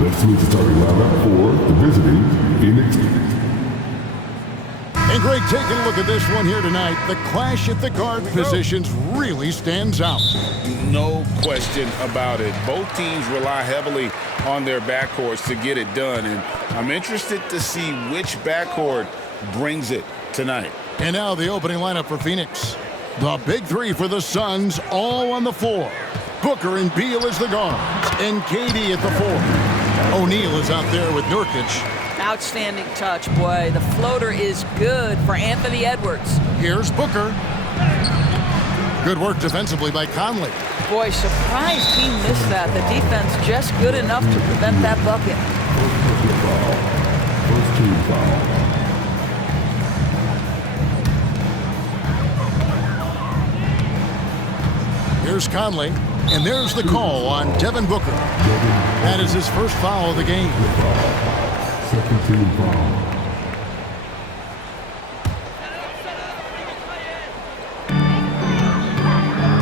Let's meet the starting lineup for the visiting Phoenix. And Greg, taking a look at this one here tonight, the clash at the guard positions really stands out. No question about it. Both teams rely heavily on their backcourts to get it done, and I'm interested to see which backcourt brings it tonight. And now the opening lineup for Phoenix. The big three for the Suns, all on the floor. Booker and Beal as the guards, and KD at the four. O'Neal is out there with Nurkic. Outstanding touch, boy. The floater is good for Anthony Edwards. Here's Booker. Good work defensively by Conley. Boy, surprised he missed that. The defense just good enough to prevent that bucket. First team foul. Here's Conley, and there's the call on Devin Booker. That is his first foul of the game. Second team foul.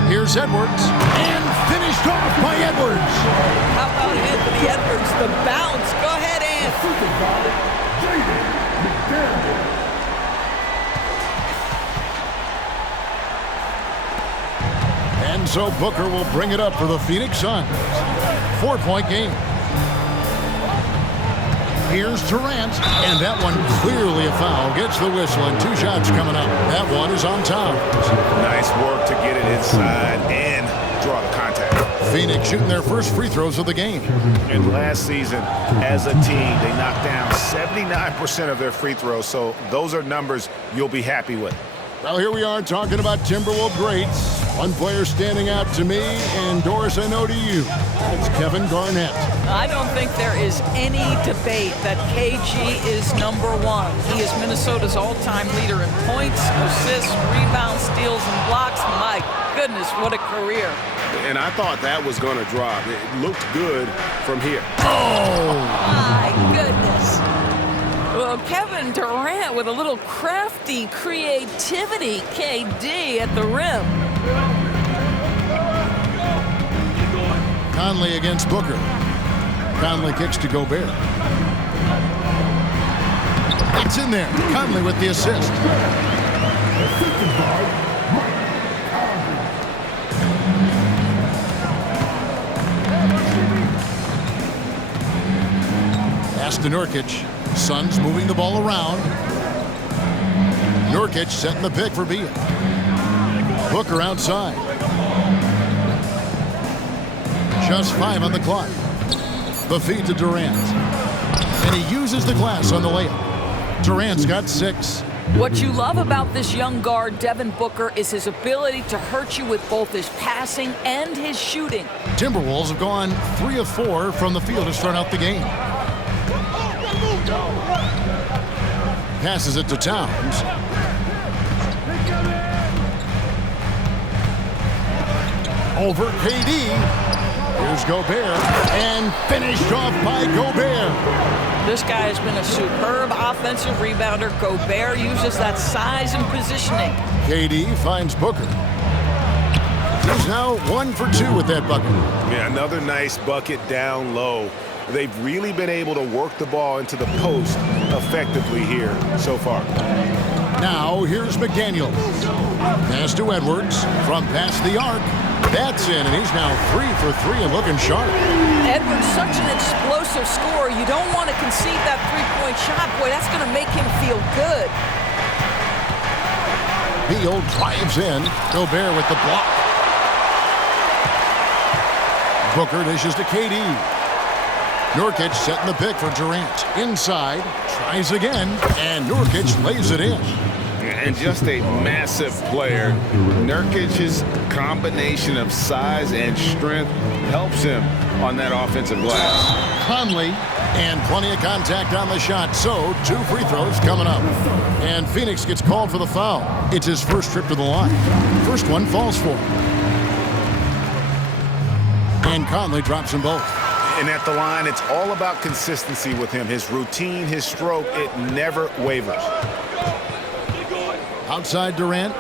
Here's Edwards, and finished off by Edwards. How about Anthony Edwards? The bounce. Go ahead, And so Booker will bring it up for the Phoenix Suns. 4-point game. Here's Durant, and that one clearly a foul. Gets the whistle, and 2 shots coming up. That one is on top. Nice work to get it inside and draw the contact. Phoenix shooting their first free throws of the game. And last season, as a team, they knocked down 79% of their free throws, so those are numbers you'll be happy with. Well, here we are talking about Timberwolves greats. One player standing out to me, and Doris, I know to you. That's Kevin Garnett. I don't think there is any debate that KG is #1. He is Minnesota's all-time leader in points, assists, rebounds, steals, and blocks. My goodness, what a career. And I thought that was going to drop. It looked good from here. Oh! My goodness. Well, Kevin Durant with a little crafty creativity. KD at the rim. Conley against Booker. Conley kicks to Gobert. It's in there. Conley with the assist. Pass to Nurkic. Suns moving the ball around. Nurkic setting the pick for Beal. Booker outside. Just 5 on the clock. The feed to Durant. And he uses the glass on the layup. Durant's got 6. What you love about this young guard, Devin Booker, is his ability to hurt you with both his passing and his shooting. Timberwolves have gone 3 of 4 from the field to start out the game. Passes it to Towns. Over KD. Here's Gobert. And finished off by Gobert. This guy has been a superb offensive rebounder. Gobert uses that size and positioning. KD finds Booker. He's now 1 for 2 with that bucket. Yeah, another nice bucket down low. They've really been able to work the ball into the post effectively here so far. Now here's McDaniel. Pass to Edwards from past the arc. That's in, and he's now 3 for 3 and looking sharp. Edwards, such an explosive scorer. You don't want to concede that three-point shot. Boy, that's going to make him feel good. Beal drives in. Gobert with the block. Booker dishes to KD. Nurkic setting the pick for Durant. Inside, tries again, and Nurkic lays it in. And just a massive player. Nurkic's combination of size and strength helps him on that offensive glass. Conley, and plenty of contact on the shot, so 2 free throws coming up. And Phoenix gets called for the foul. It's his first trip to the line. First one falls for him. And Conley drops them both. And at the line, it's all about consistency with him. His routine, his stroke, it never wavers. Outside Durant.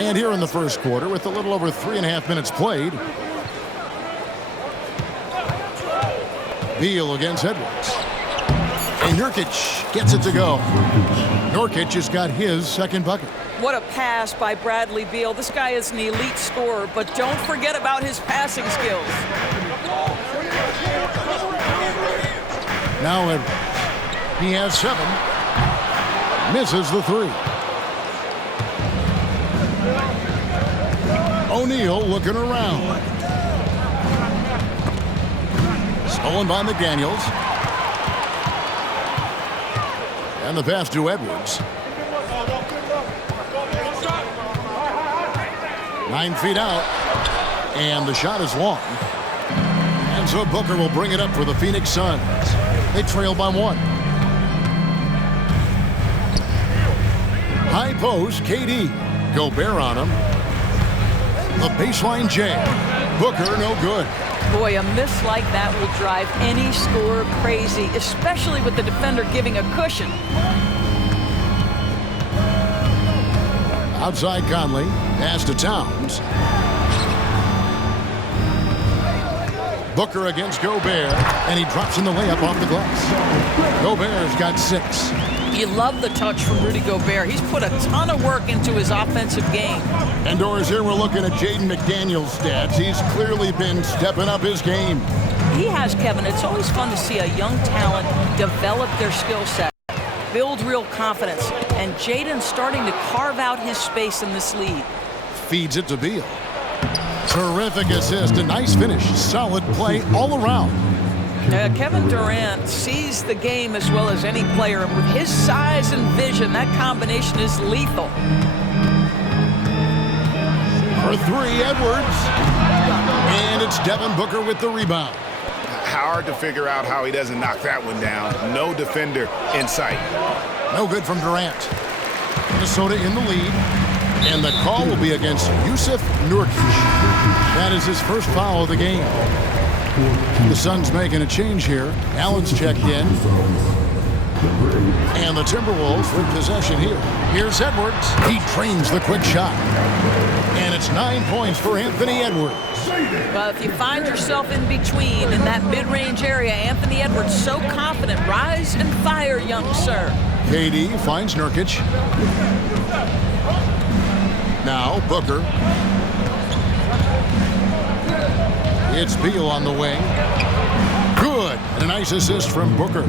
And here in the first quarter, with a little over 3.5 minutes played, Beal against Edwards. And Nurkic gets it to go. Nurkic has got his second bucket. What a pass by Bradley Beal. This guy is an elite scorer, but don't forget about his passing skills. Now Edwards. He has 7. Misses the 3. O'Neal looking around. Stolen by McDaniels. And the pass to Edwards. 9 feet out. And the shot is long. And so Booker will bring it up for the Phoenix Suns. They trail by 1. High post, KD. Gobert on him. The baseline jam. Booker no good. Boy, a miss like that will drive any scorer crazy, especially with the defender giving a cushion. Outside Conley. Pass to Towns. Booker against Gobert. And he drops in the layup off the glass. Gobert's got 6. You love the touch from Rudy Gobert. He's put a ton of work into his offensive game. Indoors here, we're looking at Jaden McDaniels' stats. He's clearly been stepping up his game. He has, Kevin. It's always fun to see a young talent develop their skill set, build real confidence, and Jaden's starting to carve out his space in this league. Feeds it to Beal. Terrific assist, a nice finish, solid play all around. Kevin Durant sees the game as well as any player, and with his size and vision, that combination is lethal. For 3, Edwards. And it's Devin Booker with the rebound. Hard to figure out how he doesn't knock that one down. No defender in sight. No good from Durant. Minnesota in the lead. And the call will be against Yusuf Nurkic. That is his first foul of the game. The Suns making a change here. Allen's checked in. And the Timberwolves with possession here. Here's Edwards. He trains the quick shot. And it's 9 points for Anthony Edwards. Well, if you find yourself in between in that mid-range area, Anthony Edwards so confident. Rise and fire, young sir. KD finds Nurkic. Now Booker. It's Beal on the wing. Good. And a nice assist from Booker.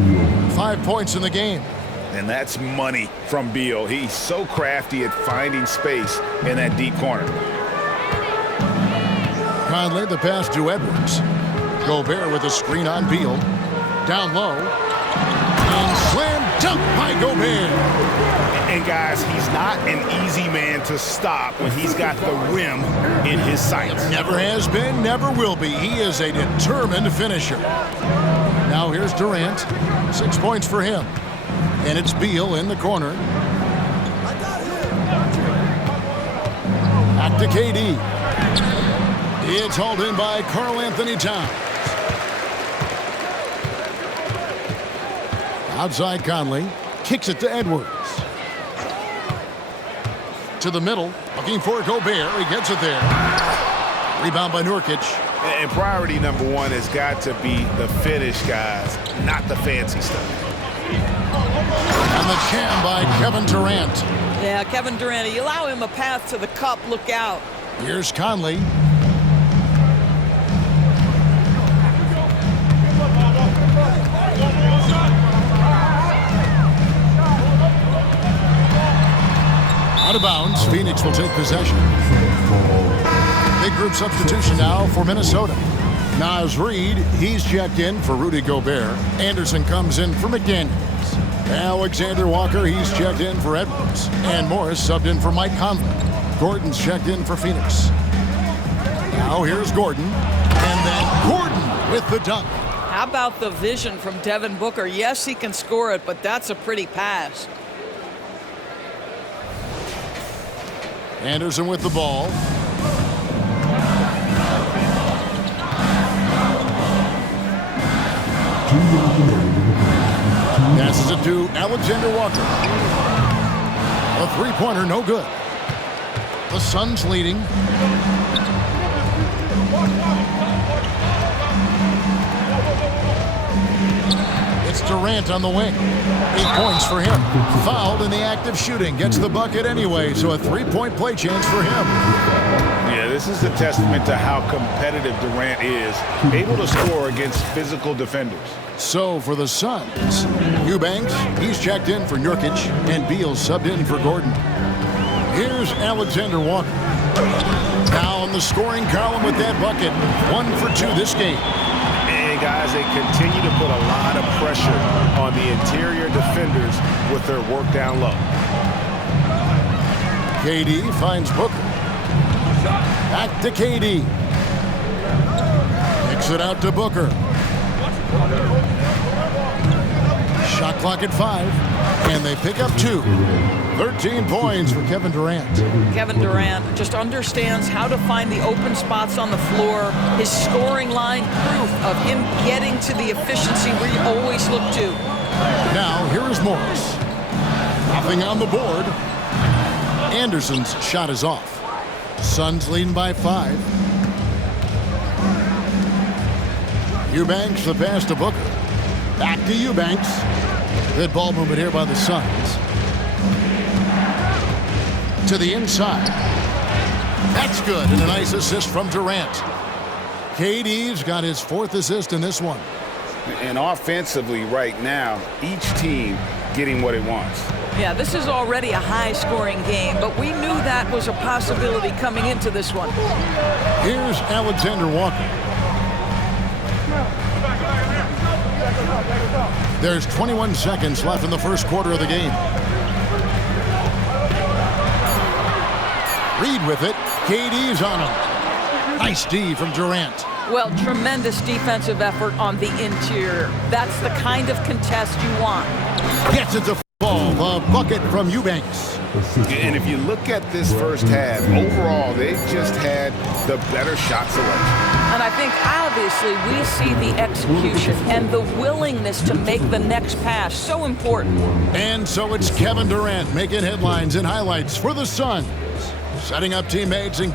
5 points in the game. And that's money from Beal. He's so crafty at finding space in that deep corner. Conley, the pass to Edwards. Gobert with a screen on Beal. Down low. And slam dunk by Gobert. And guys, he's not an easy man to stop when he's got the rim in his sights. Never has been, never will be. He is a determined finisher. Now here's Durant. 6 points for him. And it's Beal in the corner. Back to KD. It's hauled in by Karl Anthony Towns. Outside Conley. Kicks it to Edwards. To the middle. Looking for Gobert. He gets it there. Rebound by Nurkic. And priority number 1 has got to be the finish, guys, not the fancy stuff. And the jam by Kevin Durant. Yeah, Kevin Durant, you allow him a path to the cup, look out. Here's Conley. Out of bounds, Phoenix will take possession. Big group substitution now for Minnesota. Naz Reid, he's checked in for Rudy Gobert. Anderson comes in for McDaniels. Alexander Walker, he's checked in for Edwards. And Morris subbed in for Mike Conley. Gordon's checked in for Phoenix. Now here's Gordon. And then Gordon with the dunk. How about the vision from Devin Booker? Yes, he can score it, but that's a pretty pass. Anderson with the ball. Passes it to Alexander Walker. A three-pointer, no good. The Suns leading. It's Durant on the wing. 8 points for him. Fouled in the act of shooting. Gets the bucket anyway, so a 3-point play chance for him. Yeah, this is a testament to how competitive Durant is, able to score against physical defenders. So for the Suns, Eubanks, he's checked in for Nurkic, and Beal subbed in for Gordon. Here's Alexander Walker. Now in the scoring column with that bucket. 1 for 2 this game. And guys, they continue to put a lot of pressure on the interior defenders with their work down low. KD finds Booker. Back to KD. Kicks it out to Booker. Shot clock at 5, and they pick up 2. 13 points for Kevin Durant. Kevin Durant just understands how to find the open spots on the floor. His scoring line, proof of him getting to the efficiency we always look to. Now, here is Morris. Nothing on the board. Anderson's shot is off. Suns leading by 5. Eubanks the pass to Booker. Back to Eubanks. Good ball movement here by the Suns. To the inside. That's good, and a nice assist from Durant. KD's got his 4th assist in this one. And offensively right now, each team getting what it wants. Yeah, this is already a high-scoring game, but we knew that was a possibility coming into this one. Here's Alexander Walker. There's 21 seconds left in the first quarter of the game. Reed with it. KD's on him. Nice D from Durant. Well, tremendous defensive effort on the interior. That's the kind of contest you want. Gets it to fall. The bucket from Eubanks. And if you look at this first half, overall, they've just had the better shot selection. And I think, obviously, we see the execution and the willingness to make the next pass so important. And so it's Kevin Durant making headlines and highlights for the Suns. Setting up teammates and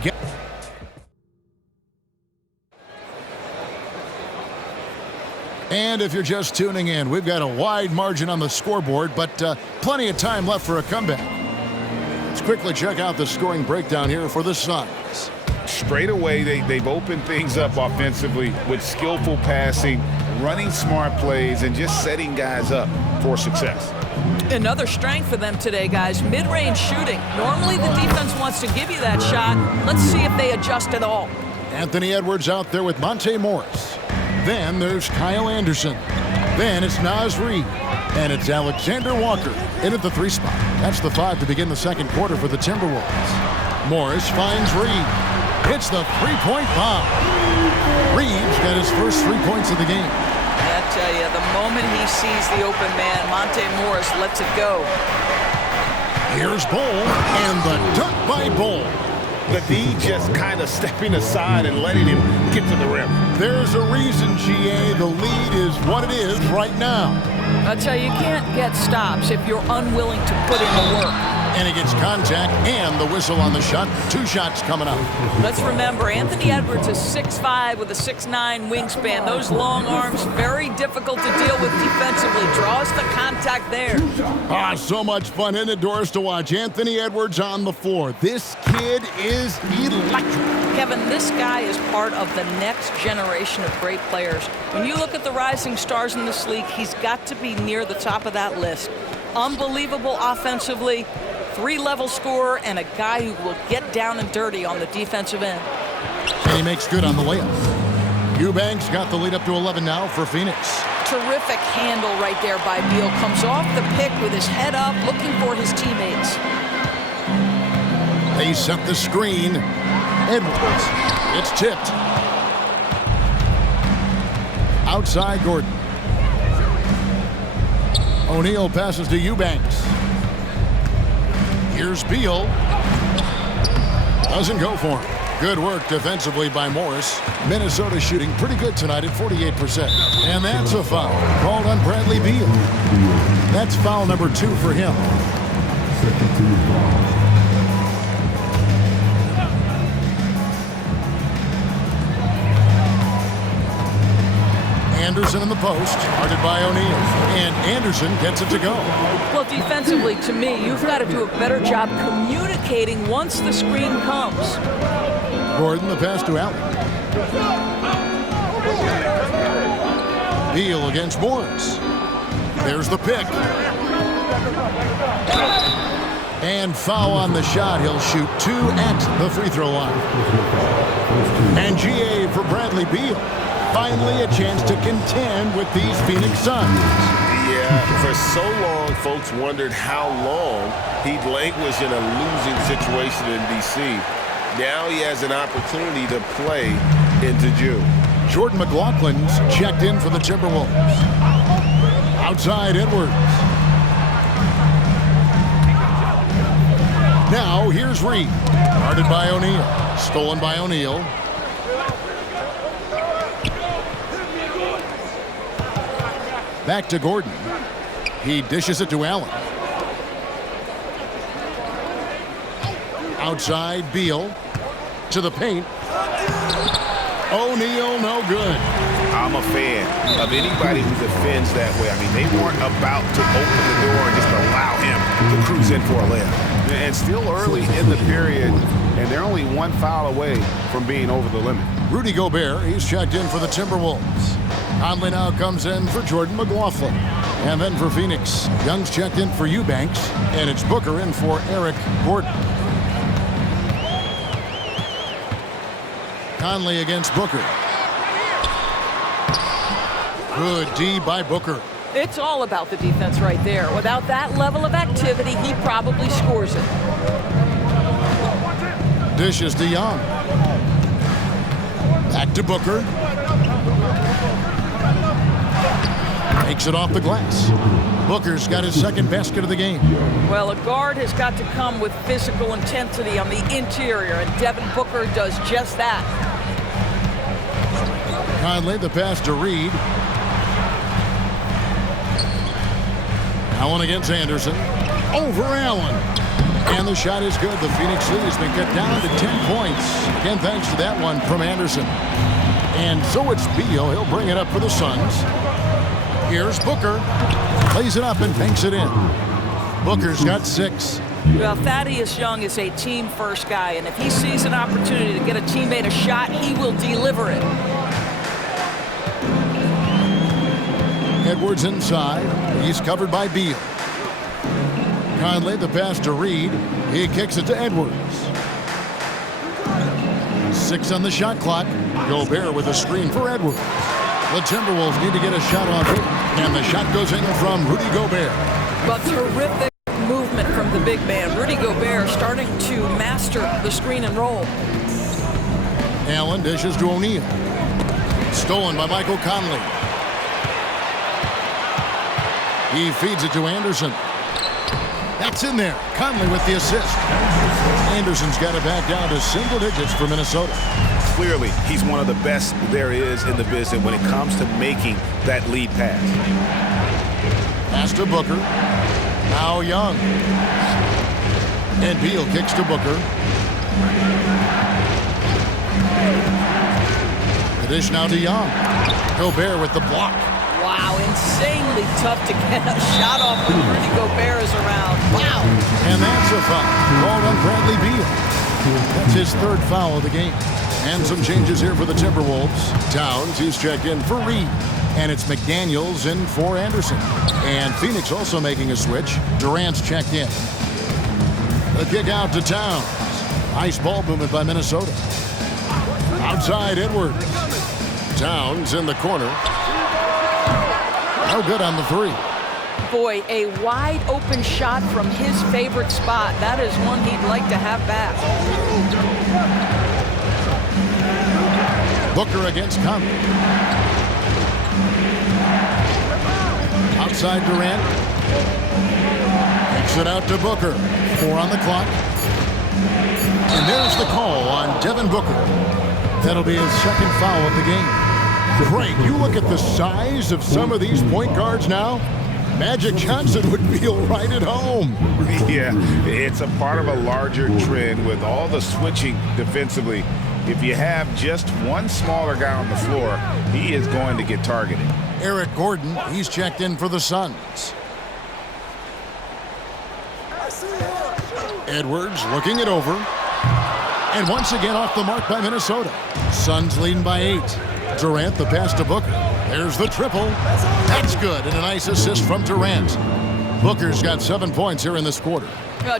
And if you're just tuning in, we've got a wide margin on the scoreboard, but plenty of time left for a comeback. Let's quickly check out the scoring breakdown here for the Suns. Straight away, they've opened things up offensively with skillful passing, running smart plays, and just setting guys up for success. Another strength for them today, guys, mid-range shooting. Normally the defense wants to give you that shot. Let's see if they adjust at all. Anthony Edwards out there with Monte Morris. Then there's Kyle Anderson. Then it's Naz Reid. And it's Alexander Walker in at the 3 spot. That's the 5 to begin the second quarter for the Timberwolves. Morris finds Reid. Hits the 3-point bomb. Reid's got his first 3 points of the game. I tell you, the moment he sees the open man, Monte Morris lets it go. Here's Bol, and the dunk by Bol. The D just kind of stepping aside and letting him get to the rim. There's a reason, GA. The lead is what it is right now. I tell you, you can't get stops if you're unwilling to put in the work. And he gets contact and the whistle on the shot. 2 shots coming up. Let's remember, Anthony Edwards is 6'5" with a 6'9" wingspan. Those long arms, very difficult to deal with defensively. Draws the contact there. So much fun in the doors to watch. Anthony Edwards on the floor. This kid is electric. Kevin, this guy is part of the next generation of great players. When you look at the rising stars in this league, he's got to be near the top of that list. Unbelievable offensively, 3-level scorer, and a guy who will get down and dirty on the defensive end. And he makes good on the layup. Eubanks got the lead up to 11 now for Phoenix. Terrific handle right there by Beal. Comes off the pick with his head up, looking for his teammates. They set the screen. Edwards. It's tipped. Outside Gordon. O'Neal passes to Eubanks. Here's Beal. Doesn't go for him. Good work defensively by Morris. Minnesota shooting pretty good tonight at 48%. And that's a foul called on Bradley Beal. That's foul number 2 for him. Anderson in the post, guarded by O'Neal. And Anderson gets it to go. Well, defensively, to me, you've got to do a better job communicating once the screen comes. Gordon, the pass to Allen. Beal against Morris. There's the pick. And foul on the shot. He'll shoot 2 at the free throw line. And GA for Bradley Beal. Finally a chance to contend with these Phoenix Suns. Yeah, for so long, folks wondered how long he'd languish in a losing situation in D.C. Now he has an opportunity to play into June. Jordan McLaughlin's checked in for the Timberwolves. Outside Edwards. Now here's Reed. Guarded by O'Neal. Stolen by O'Neal. Back to Gordon. He dishes it to Allen. Outside Beal. To the paint. O'Neal, no good. I'm a fan of anybody who defends that way. I mean, they weren't about to open the door and just allow him to cruise in for a layup. And still early in the period, and they're only 1 foul away from being over the limit. Rudy Gobert, he's checked in for the Timberwolves. Conley now comes in for Jordan McLaughlin. And then for Phoenix, Young's checked in for Eubanks, and it's Booker in for Eric Gordon. Conley against Booker. Good D by Booker. It's all about the defense right there. Without that level of activity, he probably scores it. Dishes to Young. Back to Booker. Takes it off the glass. Booker's got his second basket of the game. Well, a guard has got to come with physical intensity on the interior, and Devin Booker does just that. Conley, the pass to Reed. Allen against Anderson. Over Allen. And the shot is good. The Phoenix lead has been cut down to 10 points. Again, thanks to that one from Anderson. And so it's Beal. He'll bring it up for the Suns. Here's Booker. Plays it up and banks it in. Booker's got 6. Well, Thaddeus Young is a team-first guy, and if he sees an opportunity to get a teammate a shot, he will deliver it. Edwards inside. He's covered by Beal. Conley, the pass to Reed. He kicks it to Edwards. 6 on the shot clock. Gobert with a screen for Edwards. The Timberwolves need to get a shot off it, and the shot goes in from Rudy Gobert. Well, terrific movement from the big man. Rudy Gobert starting to master the screen and roll. Allen dishes to O'Neal. Stolen by Michael Conley. He feeds it to Anderson. That's in there. Conley with the assist. Anderson's got it back down to single digits for Minnesota. Clearly, he's one of the best there is in the business when it comes to making that lead pass. Pass to Booker. Now Young. And Beal kicks to Booker. The dish now to Young. Gobert with the block. Wow, insanely tough to get a shot off when Rudy Gobert is around. Wow. And that's a foul called on Bradley Beal. That's his 3rd foul of the game. And some changes here for the Timberwolves. Towns, he's checked in for Reed. And it's McDaniels in for Anderson. And Phoenix also making a switch. Durant's checked in. The kick out to Towns. Nice ball movement by Minnesota. Outside Edwards. Towns in the corner. No good on the 3. Boy, a wide open shot from his favorite spot. That is one he'd like to have back. Booker against Conley. Outside Durant. Kicks it out to Booker. 4 on the clock. And there's the call on Devin Booker. That'll be his 2nd foul of the game. Craig, you look at the size of some of these point guards now. Magic Johnson would feel right at home. Yeah, it's a part of a larger trend with all the switching defensively. if you have just one smaller guy on the floor, he is going to get targeted. Eric Gordon, he's checked in for the Suns. Edwards looking it over. And once again off the mark by Minnesota. Suns leading by 8. Durant, the pass to Booker. There's the triple. That's good, and a nice assist from Durant. Booker's got 7 points here in this quarter.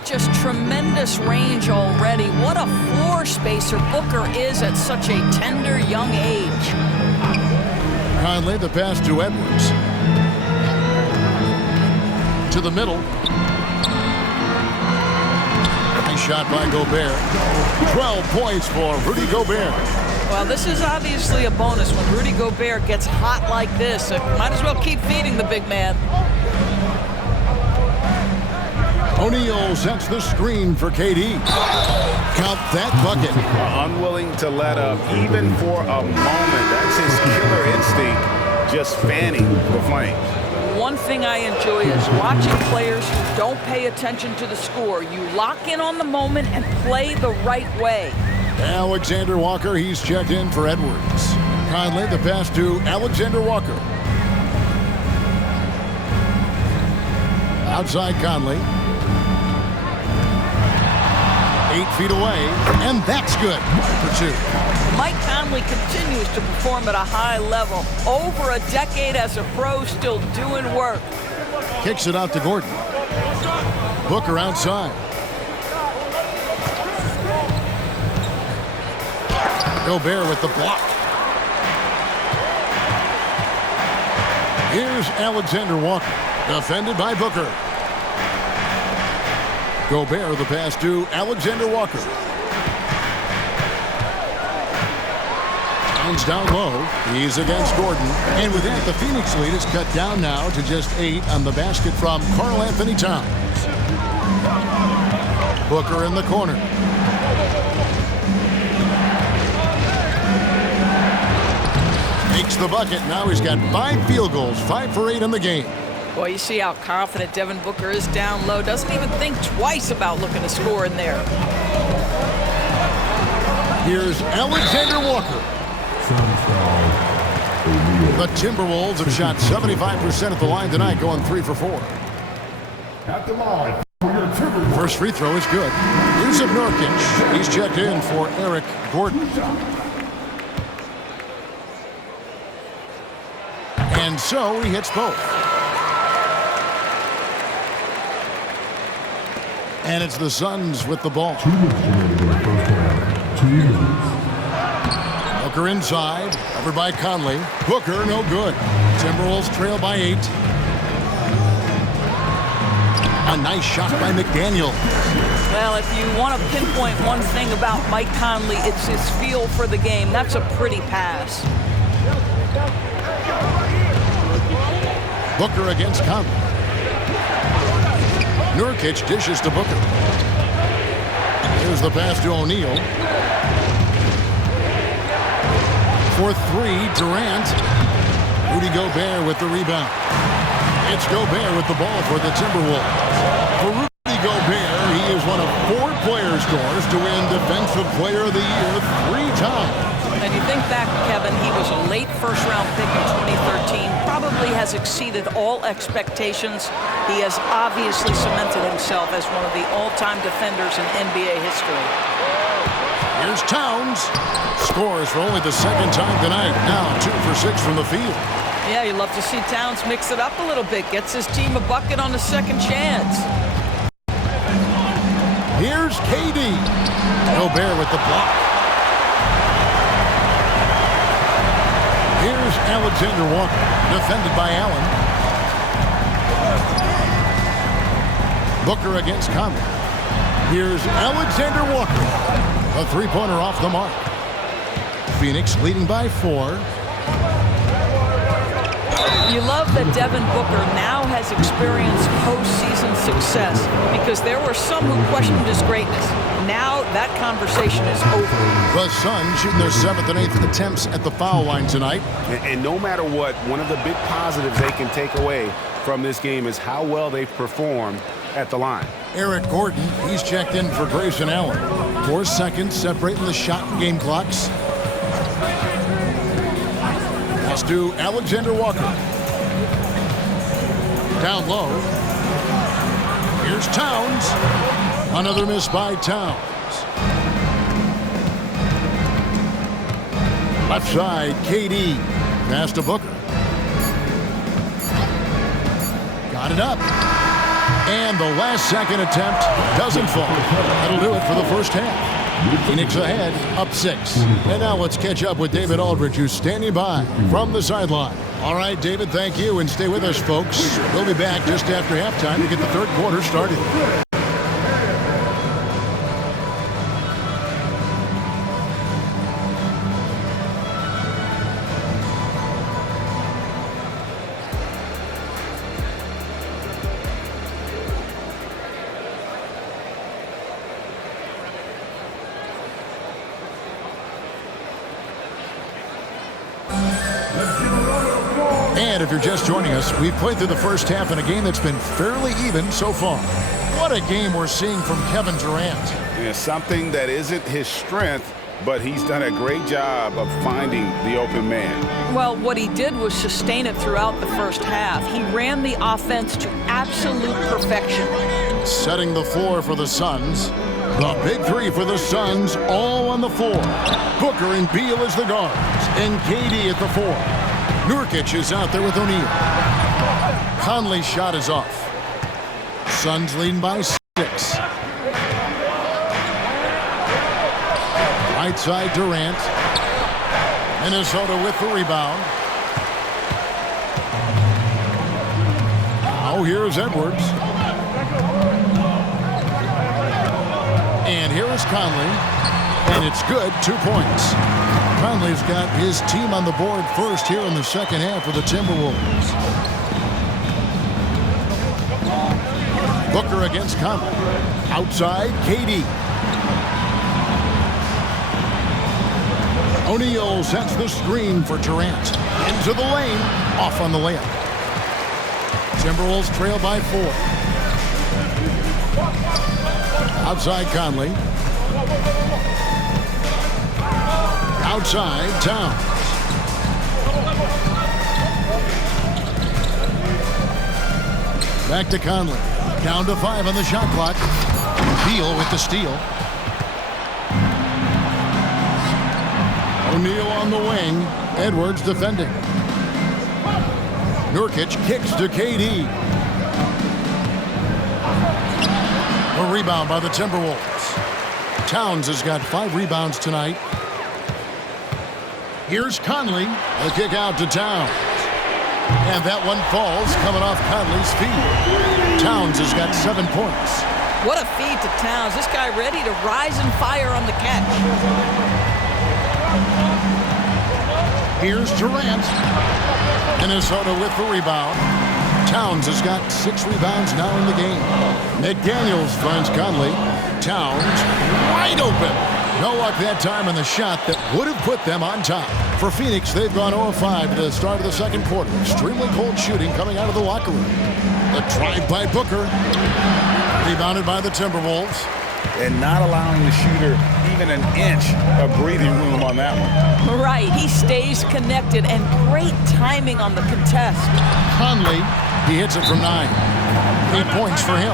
Just tremendous range already. What a floor spacer Booker is at such a tender young age. Conley, the pass to Edwards. To the middle. Nice shot by Gobert. 12 points for Rudy Gobert. Well, this is obviously a bonus when Rudy Gobert gets hot like this. So might as well keep feeding the big man. O'Neal sets the screen for KD. Count that bucket. Unwilling to let up even for a moment. That's his killer instinct, just fanning the flames. One thing I enjoy is watching players who don't pay attention to the score. You lock in on the moment and play the right way. Alexander Walker, he's checked in for Edwards. Conley, the pass to Alexander Walker. Outside Conley. 8 feet away, and that's good for 2. Mike Conley continues to perform at a high level. Over a decade as a pro, still doing work. Kicks it out to Gordon. Booker outside. Gobert with the block. Here's Alexander Walker, defended by Booker. Gobert the pass to Alexander Walker. Towns down low. He's against Gordon. And with that, the Phoenix lead is cut down now to just 8 on the basket from Karl Anthony Towns. Booker in the corner. Makes the bucket. Now he's got 5 field goals, 5 for 8 in the game. Well, you see how confident Devin Booker is down low. Doesn't even think twice about looking to score in there. Here's Alexander Walker. The Timberwolves have shot 75% at the line tonight, going 3 for 4. At the line. First free throw is good. Here's Nurkic. He's checked in for Eric Gordon. And so he hits both. And it's the Suns with the ball. 2 minutes remaining in the first half. 2 minutes. Booker inside, covered by Conley. Booker, no good. Timberwolves trail by 8. A nice shot by McDaniel. Well, if you want to pinpoint one thing about Mike Conley, it's his feel for the game. That's a pretty pass. Booker against Conley. Nurkic dishes to Booker. Here's the pass to O'Neal. For 3, Durant. Rudy Gobert with the rebound. It's Gobert with the ball for the Timberwolves. For Rudy Gobert, he is one of 4 players scores to win Defensive Player of the Year 3 times. And you think back, Kevin, he was a late first-round pick in 2013. Probably has exceeded all expectations. He has obviously cemented himself as one of the all-time defenders in NBA history. Here's Towns. Scores for only the 2nd time tonight. Now 2 for 6 from the field. Yeah, you love to see Towns mix it up a little bit. Gets his team a bucket on the second chance. Here's KD. Gobert with the block. Here's Alexander Walker, defended by Allen. Booker against Conley. Here's Alexander Walker. A 3-pointer off the mark. Phoenix leading by 4. You love that Devin Booker now has experienced postseason success because there were some who questioned his greatness. Now that conversation is over. The Suns shooting their 7th and 8th attempts at the foul line tonight. And no matter what, one of the big positives they can take away from this game is how well they've performed at the line. Eric Gordon, he's checked in for Grayson Allen. 4 seconds separating the shot and game clocks. Pass to Alexander Walker. Down low. Here's Towns. Another miss by Towns. Left side, KD. Pass to Booker. Got it up. And the last second attempt doesn't fall. That'll do it for the first half. Phoenix ahead, up 6. And now let's catch up with David Aldridge, who's standing by from the sideline. All right, David, thank you, and stay with us, folks. We'll be back just after halftime to get the third quarter started. And if you're just joining us, we've played through the first half in a game that's been fairly even so far. What a game we're seeing from Kevin Durant. Yeah, something that isn't his strength, but he's done a great job of finding the open man. Well, what he did was sustain it throughout the first half. He ran the offense to absolute perfection. Setting the floor for the Suns. The big three for the Suns, all on the floor. Booker and Beal as the guards, and KD at the 4. Nurkic is out there with O'Neal. Conley's shot is off. Suns leading by 6. Right side Durant. Minnesota with the rebound. Now here's Edwards. And here is Conley. And it's good, 2 points. Conley's got his team on the board first here in the second half for the Timberwolves. Booker against Conley. Outside, KD. O'Neal sets the screen for Durant. Into the lane, off on the layup. Timberwolves trail by 4. Outside Conley. Outside Towns. Back to Conley. Down to 5 on the shot clock. Beal with the steal. O'Neal on the wing. Edwards defending. Nurkic kicks to KD. A rebound by the Timberwolves. Towns has got 5 rebounds tonight. Here's Conley. A kick out to Towns. And that one falls coming off Conley's feet. Towns has got 7 points. What a feed to Towns. This guy ready to rise and fire on the catch. Here's Durant. Minnesota with the rebound. Towns has got 6 rebounds now in the game. McDaniels finds Conley. Towns wide open. No luck that time in the shot that would have put them on top. For Phoenix, they've gone 0-5 at the start of the second quarter. Extremely cold shooting coming out of the locker room. The drive by Booker. Rebounded by the Timberwolves. And not allowing the shooter even an inch of breathing room on that one. Right, he stays connected, and great timing on the contest. Conley, he hits it from 9. 8 points for him.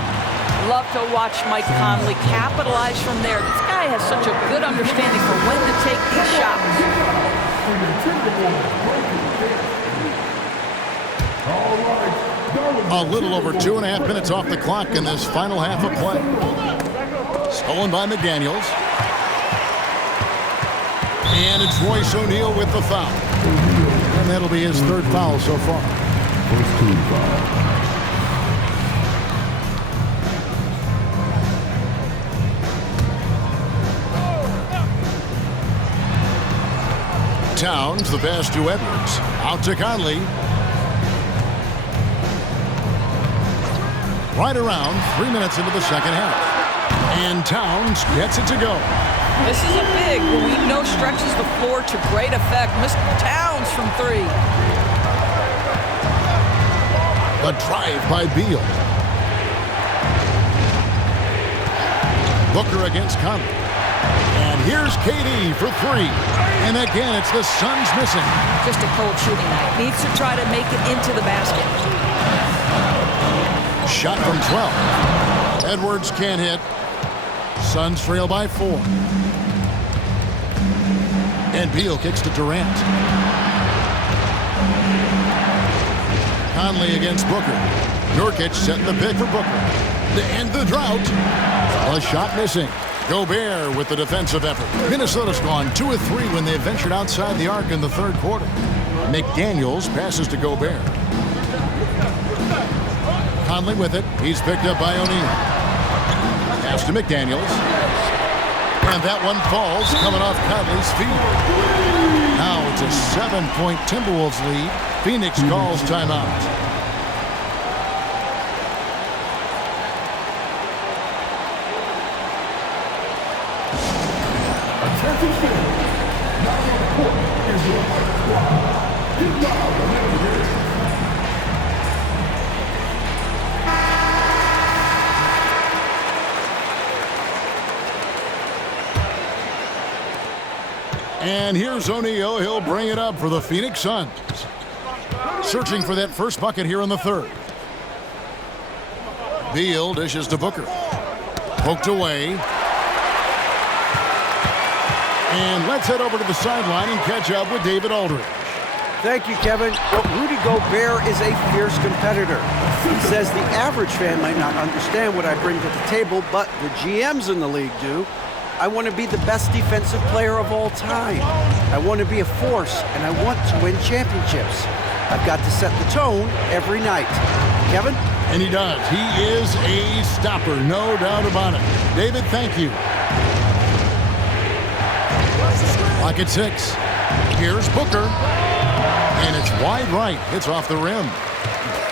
Love to watch Mike Conley capitalize from there. This guy has such a good understanding for when to take these shots. A little over 2.5 minutes off the clock in this final half of play. Stolen by McDaniels. And it's Royce O'Neal with the foul. And that'll be his 3rd foul so far. First team foul. Towns, the pass to Edwards. Out to Conley. Right around 3 minutes into the second half. And Towns gets it to go. This is a big. We know stretches the floor to great effect. Mr. Towns from 3. The drive by Beal. Booker against Conley. And here's KD for three. And again, it's the Suns missing. Just a cold shooting night. Needs to try to make it into the basket. Shot from 12. Edwards can't hit. Suns trail by 4. And Beal kicks to Durant. Conley against Booker. Nurkic setting the pick for Booker. To end the drought. A shot missing. Gobert with the defensive effort. Minnesota's gone 2 of 3 when they ventured outside the arc in the third quarter. McDaniels passes to Gobert. Conley with it. He's picked up by O'Neal. Pass to McDaniels. And that one falls coming off Conley's feet. Now it's a 7-point Timberwolves lead. Phoenix calls timeout. And here's O'Neal. He'll bring it up for the Phoenix Suns. Searching for that first bucket here in the third. Beal dishes to Booker. Poked away. And let's head over to the sideline and catch up with David Aldridge. Thank you, Kevin. Well, Rudy Gobert is a fierce competitor. He says the average fan might not understand what I bring to the table, but the GMs in the league do. I want to be the best defensive player of all time. I want to be a force, and I want to win championships. I've got to set the tone every night. Kevin? And he does. He is a stopper, no doubt about it. David, thank you. Clock at 6. Here's Booker. And it's wide right. It's off the rim.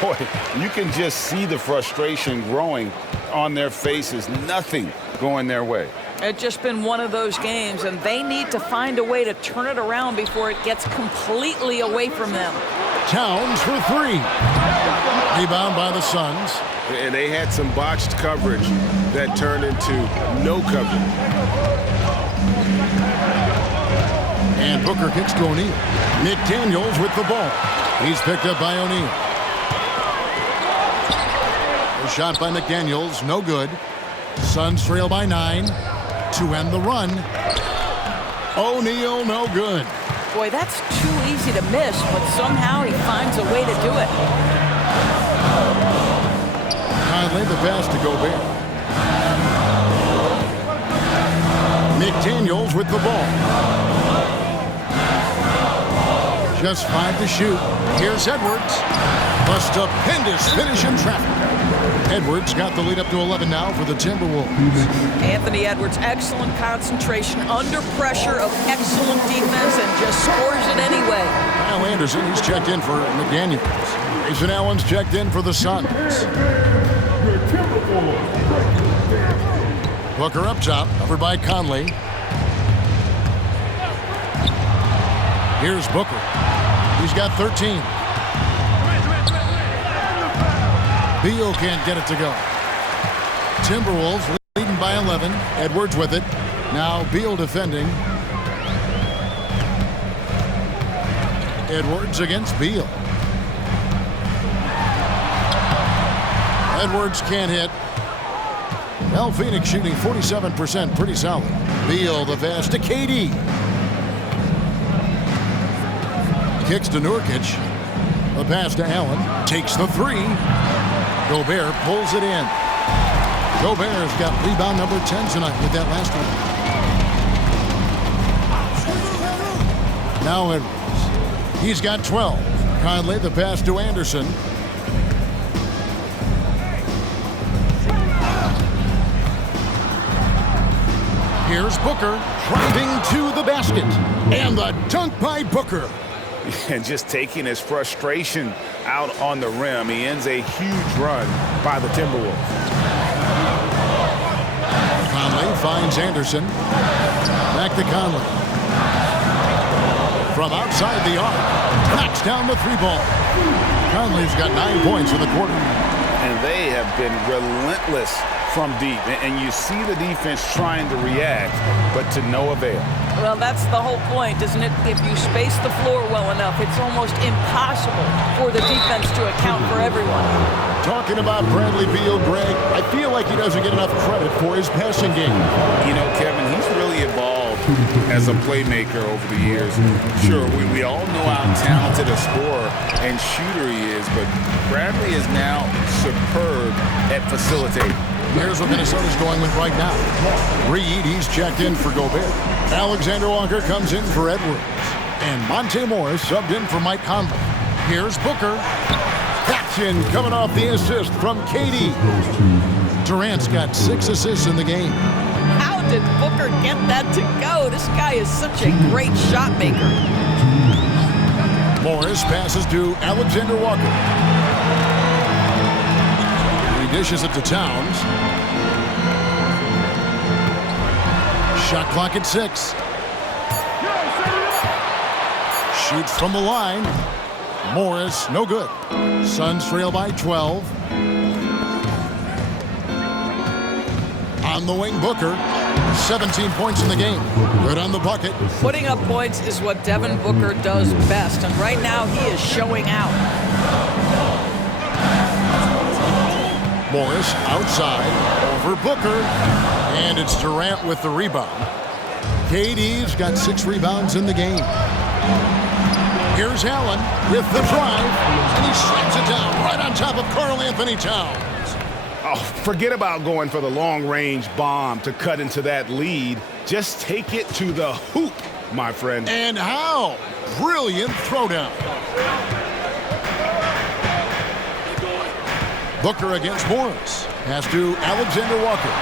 Boy, you can just see the frustration growing on their faces. Nothing going their way. It's just been one of those games, and they need to find a way to turn it around before it gets completely away from them. Towns for 3. Rebound by the Suns. And they had some botched coverage that turned into no coverage. And Booker kicks to O'Neal. McDaniels with the ball. He's picked up by O'Neal. A shot by McDaniels, no good. Suns trail by 9 to end the run. O'Neal, no good. Boy, that's too easy to miss, but somehow he finds a way to do it. Conley the pass to Gobert. McDaniels with the ball. Just 5 to shoot. Here's Edwards. A stupendous finish in traffic. Edwards got the lead up to 11 now for the Timberwolves. Anthony Edwards, excellent concentration under pressure of excellent defense and just scores it anyway. Kyle Anderson, he's checked in for McDaniels. Jason Allen's checked in for the Suns. Booker up top, covered by Conley. Here's Booker. He's got 13. Beal can't get it to go. Timberwolves leading by 11. Edwards with it. Now Beal defending. Edwards against Beal. Edwards can't hit. Well, Phoenix shooting 47%, pretty solid. Beal the pass to KD. Kicks to Nurkic. The pass to Allen. Takes the 3. Gobert pulls it in. Gobert's got rebound number 10 tonight with that last one. Now Edwards. He's got 12. Conley the pass to Anderson. Here's Booker driving to the basket. And the dunk by Booker. And just taking his frustration out on the rim. He ends a huge run by the Timberwolves. Conley finds Anderson. Back to Conley. From outside the arc. Knocks down the 3 ball. Conley's got 9 points in the quarter. And they have been relentless from deep. And you see the defense trying to react, but to no avail. Well, that's the whole point, isn't it? If you space the floor well enough, it's almost impossible for the defense to account for everyone. Talking about Bradley Beal, Greg, I feel like he doesn't get enough credit for his passing game. You know, Kevin, he's really evolved as a playmaker over the years. Sure, we all know how talented a scorer and shooter he is, but Bradley is now superb at facilitating. Here's what Minnesota's going with right now. Reed, he's checked in for Gobert. Alexander Walker comes in for Edwards. And Monte Morris subbed in for Mike Conley. Here's Booker. Action coming off the assist from KD. Durant's got 6 assists in the game. How did Booker get that to go? This guy is such a great shot maker. Morris passes to Alexander Walker. He dishes it to Towns. Shot clock at 6. Shoots from the line. Morris, no good. Suns trail by 12. On the wing, Booker. 17 points in the game. Good on the bucket. Putting up points is what Devin Booker does best, and right now he is showing out. Morris outside over Booker. And it's Durant with the rebound. KD's got 6 rebounds in the game. Here's Allen with the drive, and he slams it down right on top of Karl Anthony Towns. Oh, forget about going for the long-range bomb to cut into that lead. Just take it to the hoop, my friend. And how? Brilliant throwdown. Booker against Morris. Pass to Alexander Walker.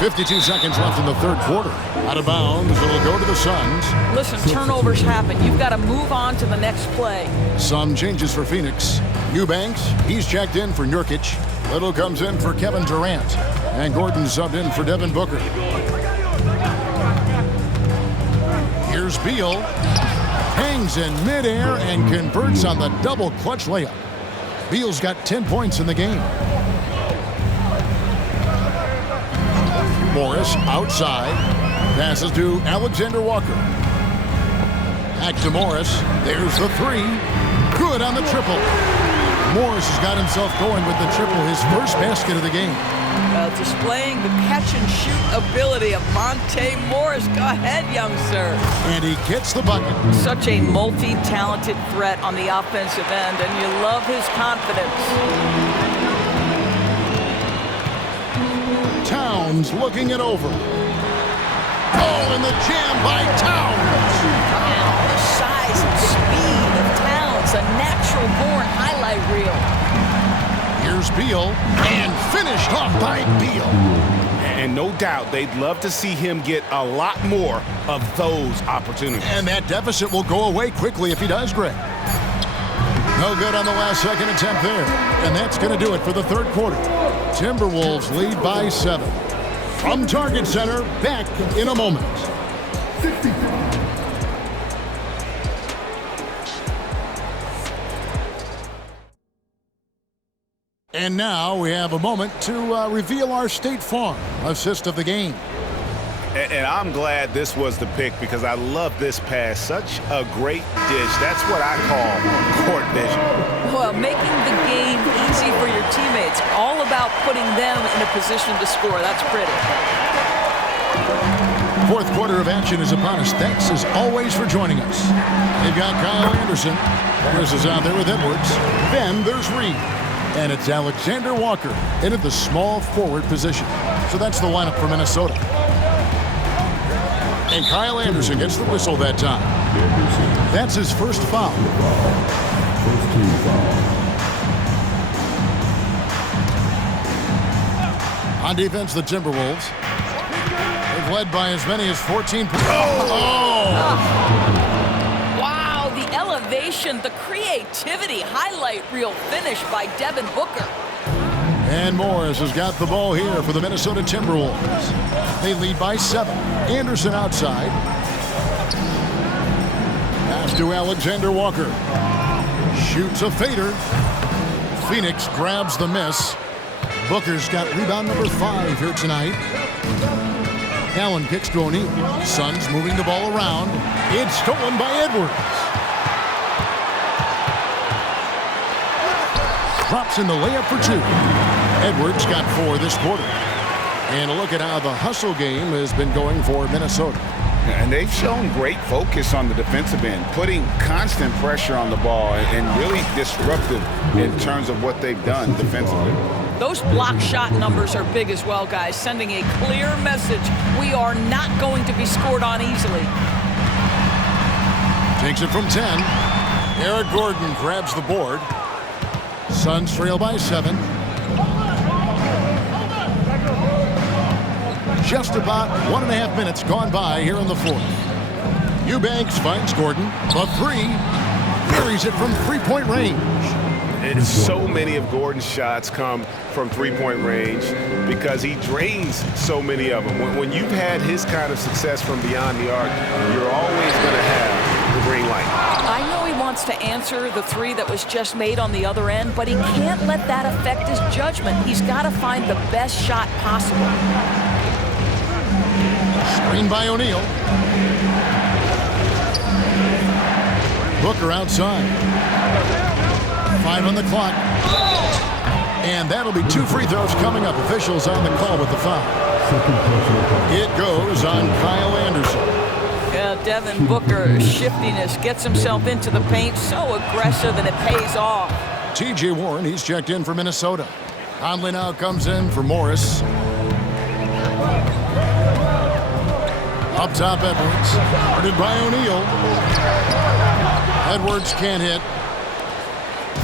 52 seconds left in the third quarter. Out of bounds, it'll go to the Suns. Listen, turnovers happen. You've got to move on to the next play. Some changes for Phoenix. Eubanks, he's checked in for Nurkic. Little comes in for Kevin Durant. And Gordon subbed in for Devin Booker. Here's Beal. Hangs in midair and converts on the double clutch layup. Beal's got 10 points in the game. Morris outside. Passes to Alexander Walker. Back to Morris. There's the 3. Good on the triple. Morris has got himself going with the triple, his first basket of the game. Displaying the catch-and-shoot ability of Monte Morris. Go ahead, young sir. And he gets the bucket. Such a multi-talented threat on the offensive end, and you love his confidence. Towns looking it over. Oh, and the jam by Towns. Wow, the size and speed of Towns, a natural-born highlight reel. Here's Beal, and finished off by Beal. And no doubt they'd love to see him get a lot more of those opportunities. And that deficit will go away quickly if he does, Greg. No good on the last second attempt there. And that's going to do it for the third quarter. Timberwolves lead by 7. From Target Center, back in a moment. And now we have a moment to reveal our State Farm assist of the game. And I'm glad this was the pick because I love this pass. Such a great dish. That's what I call court vision. Well, making the game easy for your teammates. All about putting them in a position to score. That's pretty. Fourth quarter of action is upon us. Thanks as always for joining us. They've got Kyle Anderson. Morris is out there with Edwards. Then there's Reed. And it's Alexander Walker in at the small forward position. So that's the lineup for Minnesota. And Kyle Anderson gets the whistle that time. That's his first foul. First team foul. On defense, the Timberwolves. They've led by as many as 14 points. Oh! Wow, the elevation, the creativity, highlight reel finish by Devin Booker. And Morris has got the ball here for the Minnesota Timberwolves. They lead by 7. Anderson outside. Pass to Alexander Walker. Shoots a fader. Phoenix grabs the miss. Booker's got rebound number 5 here tonight. Allen kicks to O'Neal. Suns moving the ball around. It's stolen by Edwards. Drops in the layup for 2. Edwards got 4 this quarter. And a look at how the hustle game has been going for Minnesota. And they've shown great focus on the defensive end, putting constant pressure on the ball and really disruptive in terms of what they've done defensively. Those block shot numbers are big as well, guys, sending a clear message. We are not going to be scored on easily. Takes it from 10. Eric Gordon grabs the board. Suns trail by 7. Just about 1.5 minutes gone by here in the 4th. Eubanks finds Gordon. The 3. Buries it from three-point range. And so many of Gordon's shots come from three-point range because he drains so many of them. When you've had his kind of success from beyond the arc, you're always going to have the green light. I know he wants to answer the 3 that was just made on the other end, but he can't let that affect his judgment. He's got to find the best shot possible. Screen by O'Neal. Booker outside. 5 on the clock. And that'll be 2 free throws coming up. Officials on the call with the foul. It goes on Kyle Anderson. Yeah, Devin Booker, shiftiness, gets himself into the paint, so aggressive, and it pays off. T.J. Warren, he's checked in for Minnesota. Conley now comes in for Morris. Up top, Edwards. Guarded by O'Neal. Edwards can't hit.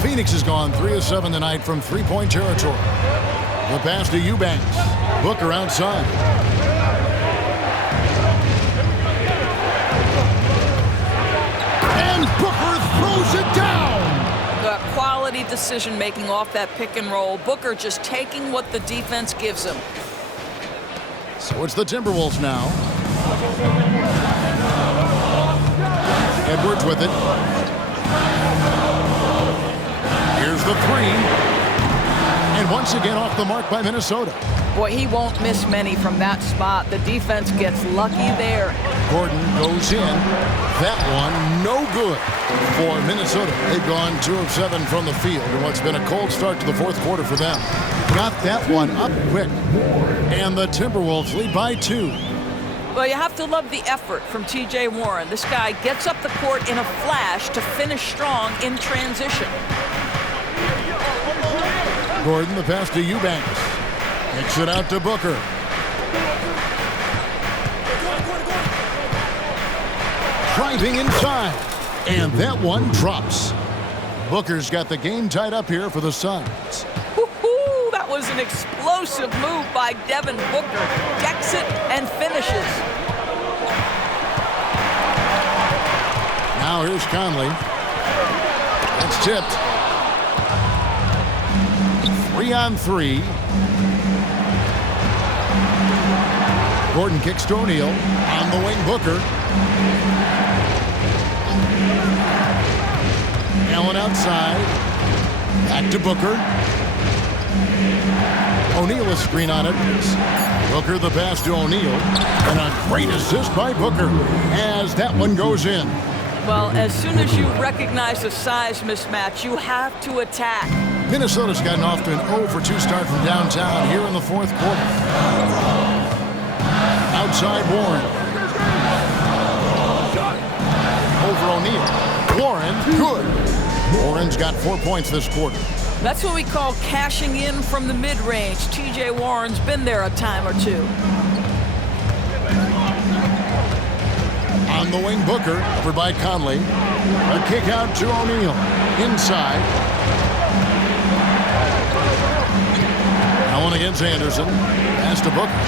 Phoenix has gone 3 of 7 tonight from three-point territory. The pass to Eubanks. Booker outside. And Booker throws it down. The quality decision-making off that pick and roll. Booker just taking what the defense gives him. So it's the Timberwolves now. Edwards with it. Here's the 3. And once again off the mark by Minnesota. Boy, he won't miss many from that spot. The defense gets lucky there. Gordon goes in. That one no good for Minnesota. They've gone 2 of 7 from the field in what's been a cold start to the 4th quarter for them. Got that one up quick. And the Timberwolves lead by 2. Well, you have to love the effort from T.J. Warren. This guy gets up the court in a flash to finish strong in transition. Gordon, the pass to Eubanks. Kicks it out to Booker. Driving inside. And that one drops. Booker's got the game tied up here for the Suns. Woo-hoo! That was an explosive move by Devin Booker. Decks it and finishes. Now here's Conley. That's tipped. 3 on 3. Gordon kicks to O'Neal. On the wing, Booker. Allen outside. Back to Booker. O'Neal a screen on it. Booker the pass to O'Neal. And a great assist by Booker as that one goes in. Well, as soon as you recognize a size mismatch, you have to attack. Minnesota's gotten off to an 0-for-2 start from downtown here in the 4th quarter. Outside Warren. Over O'Neal. Warren, good. Warren's got 4 points this quarter. That's what we call cashing in from the mid-range. T.J. Warren's been there a time or 2. On the wing, Booker, over by Conley. A kick out to O'Neal. Inside. Allen against Anderson. Pass to Booker.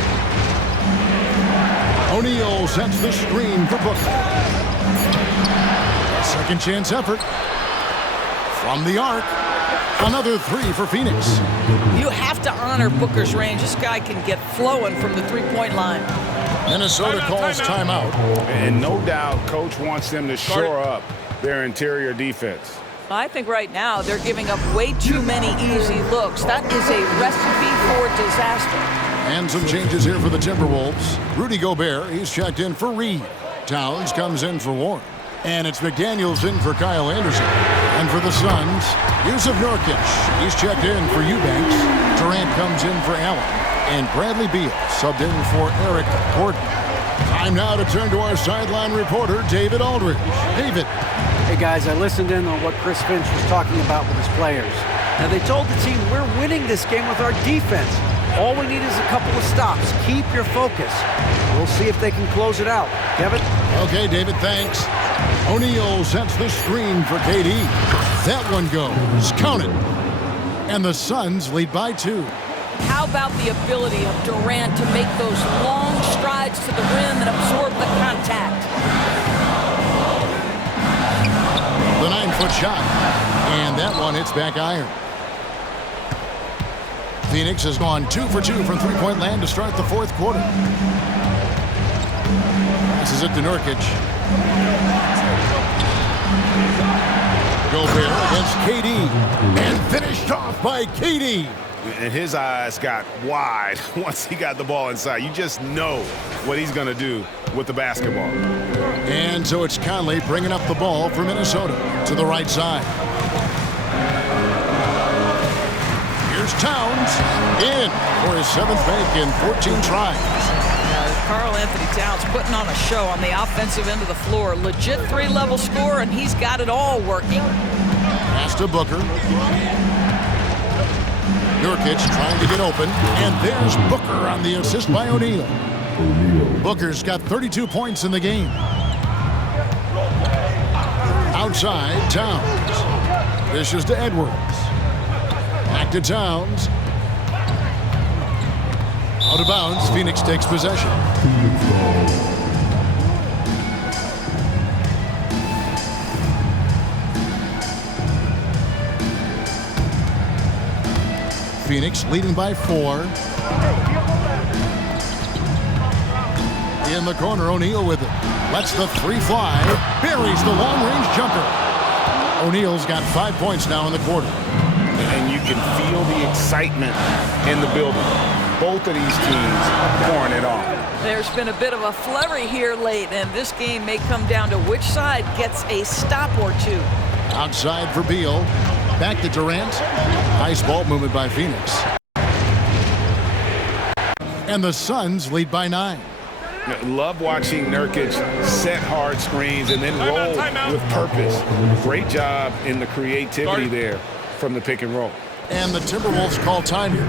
O'Neal sets the screen for Booker. Second chance effort. From the arc. Another 3 for Phoenix. You have to honor Booker's range. This guy can get flowing from the three-point line. Minnesota calls timeout. And no doubt, Coach wants them to shore up their interior defense. I think right now they're giving up way too many easy looks. That is a recipe for disaster. And some changes here for the Timberwolves. Rudy Gobert, he's checked in for Reed. Towns comes in for Warren. And it's McDaniels in for Kyle Anderson. And for the Suns, Yusuf Nurkic. He's checked in for Eubanks. Durant comes in for Allen. And Bradley Beal subbed in for Eric Gordon. Time now to turn to our sideline reporter, David Aldridge. David. Hey guys, I listened in on what Chris Finch was talking about with his players. Now they told the team, we're winning this game with our defense. All we need is a couple of stops. Keep your focus. We'll see if they can close it out. Kevin? Okay, David, thanks. O'Neal sets the screen for KD. That one goes. Count it. And the Suns lead by 2. How about the ability of Durant to make those long strides to the rim and absorb the contact? The 9-foot shot. And that one hits back iron. Phoenix has gone 2 for 2 from three-point land to start the fourth quarter. Passes it to Nurkic. Gobert against KD. And finished off by KD. And his eyes got wide once he got the ball inside. You just know what he's going to do with the basketball. And so it's Conley bringing up the ball for Minnesota to the right side. Here's Towns in for his 7th make in 14 tries. Karl Anthony Towns putting on a show on the offensive end of the floor. Legit 3-level score, and he's got it all working. Pass to Booker. Nurkic trying to get open, and there's Booker on the assist by O'Neal. Booker's got 32 points in the game. Outside, Towns. Dishes to Edwards. Back to Towns. Out of bounds, Phoenix takes possession. Phoenix leading by 4. In the corner, O'Neal with it. Lets the 3 fly. Buries the long-range jumper. O'Neal's got 5 points now in the quarter. And you can feel the excitement in the building. Both of these teams pouring it on. There's been a bit of a flurry here late, and this game may come down to which side gets a stop or 2. Outside for Beal. Back to Durant. Nice ball movement by Phoenix. And the Suns lead by 9. Love watching Nurkic set hard screens and then roll with purpose. Great job in the creativity there from the pick and roll. And the Timberwolves call time here.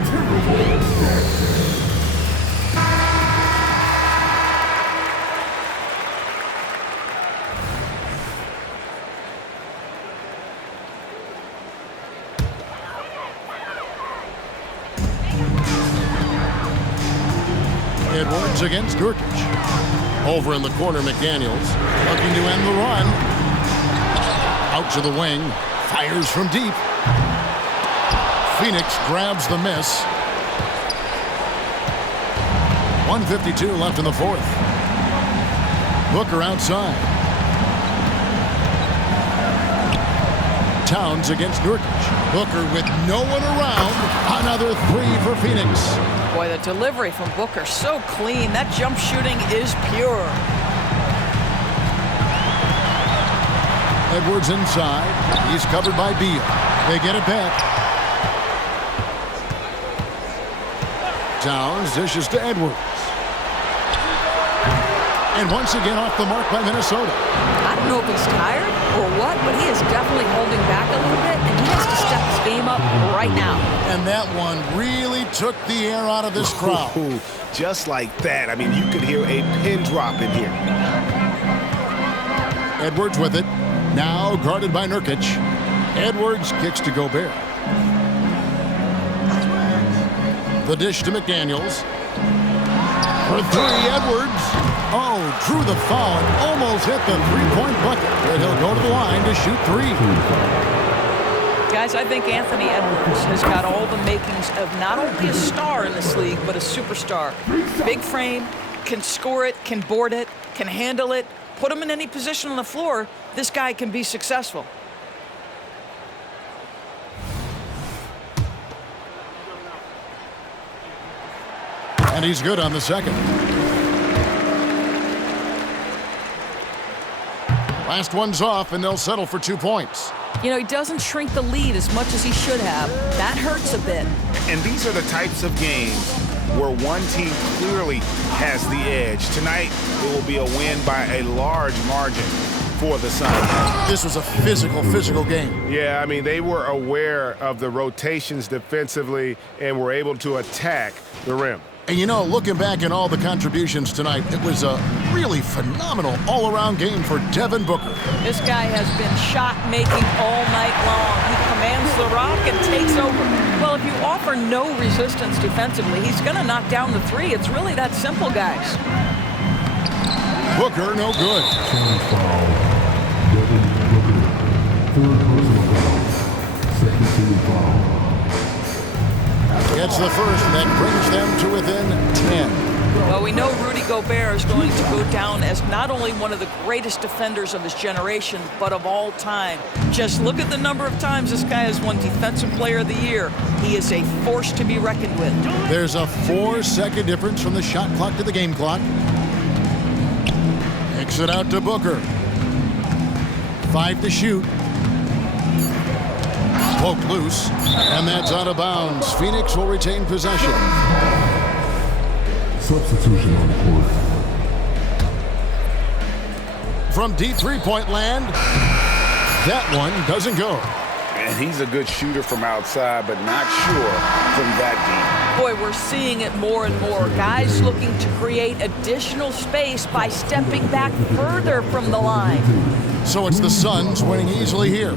Edwards against Nurkic. Over in the corner, McDaniels looking to end the run. Out to the wing. Fires from deep. Phoenix grabs the miss. 1:52 left in the fourth. Booker outside. Towns against Nurkic. Booker with no one around. Another 3 for Phoenix. Boy, the delivery from Booker so clean. That jump shooting is pure. Edwards inside. He's covered by Beal. They get it back. Towns dishes to Edwards. And once again off the mark by Minnesota. I don't know if he's tired or what, but he is definitely holding back a little bit, and he has to step his game up right now. And that one really took the air out of this crowd. Just like that. I mean, you could hear a pin drop in here. Edwards with it. Now guarded by Nurkic. Edwards kicks to Gobert. The dish to McDaniels. For 3, Edwards. Oh, drew the foul and almost hit the 3-point bucket. But he'll go to the line to shoot 3. Guys, I think Anthony Edwards has got all the makings of not only a star in this league, but a superstar. Big frame, can score it, can board it, can handle it. Put him in any position on the floor, this guy can be successful. And he's good on the second. Last one's off, and they'll settle for 2 points. You know, he doesn't shrink the lead as much as he should have. That hurts a bit. And these are the types of games where one team clearly has the edge. Tonight, it will be a win by a large margin for the Suns. This was a physical game. Yeah, I mean, they were aware of the rotations defensively and were able to attack the rim. And you know, looking back at all the contributions tonight, it was a really phenomenal all-around game for Devin Booker. This guy has been shot-making all night long. He commands the rock and takes over. Well, if you offer no resistance defensively, he's going to knock down the three. It's really that simple, guys. Booker, no good. Second foul. Devin Booker. Third personal foul. Second team foul. Gets the first, and that brings them to within 10. Well, we know Rudy Gobert is going to go down as not only one of the greatest defenders of his generation, but of all time. Just look at the number of times this guy has won Defensive Player of the Year. He is a force to be reckoned with. There's a 4-second difference from the shot clock to the game clock. Kicks it out to Booker. 5 to shoot. Poked loose, and that's out of bounds. Phoenix will retain possession. Substitution on court. From deep three-point land, that one doesn't go. And he's a good shooter from outside, but not sure from that deep. Boy, we're seeing it more and more. Guys looking to create additional space by stepping back further from the line. So it's the Suns winning easily here.